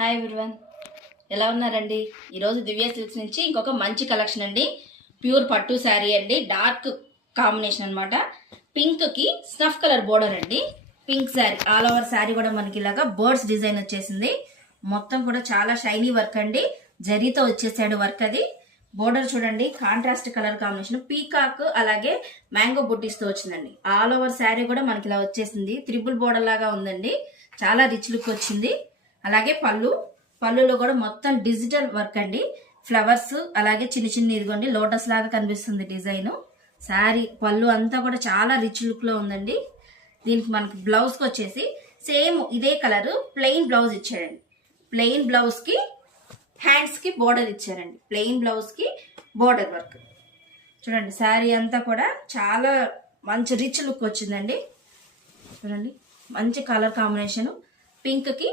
Hi everyone, ఎలా ఉన్నారండి? ఈరోజు దివ్య సిల్క్స్ నుంచి ఇంకొక మంచి కలెక్షన్ అండి. ప్యూర్ పట్టు శారీ అండి, డార్క్ కాంబినేషన్ అనమాట. పింక్కి స్నఫ్ కలర్ బోర్డర్ అండి. Pink sari, all over sari కూడా మనకి ఇలాగా బర్డ్స్ డిజైన్ వచ్చేసింది. మొత్తం కూడా చాలా షైనీ వర్క్ అండి, జరీతో వచ్చేసాడు వర్క్. అది బోర్డర్ చూడండి, కాంట్రాస్ట్ కలర్ కాంబినేషన్, పీకాక్ అలాగే మ్యాంగో బుట్టీస్తో వచ్చిందండి. ఆల్ ఓవర్ శారీ కూడా మనకి ఇలా వచ్చేసింది, త్రిబుల్ బోర్డర్ లాగా ఉందండి. చాలా రిచ్ లుక్ వచ్చింది. అలాగే పళ్ళులో కూడా మొత్తం డిజిటల్ వర్క్ అండి, ఫ్లవర్స్ అలాగే చిన్న చిన్న ఇదిగోండి లోటస్ లాగా కనిపిస్తుంది డిజైన్. శారీ పళ్ళు అంతా కూడా చాలా రిచ్ లుక్ లో ఉందండి. దీనికి మనకి బ్లౌజ్ కి వచ్చేసి సేమ్ ఇదే కలర్ ప్లెయిన్ బ్లౌజ్ ఇచ్చారండి. ప్లెయిన్ బ్లౌజ్ కి హ్యాండ్స్ కి బోర్డర్ ఇచ్చారండి. ప్లెయిన్ బ్లౌజ్ కి బోర్డర్ వర్క్ చూడండి. శారీ అంతా కూడా చాలా మంచి రిచ్ లుక్ వచ్చిందండి. చూడండి, మంచి కలర్ కాంబినేషన్, పింక్ కి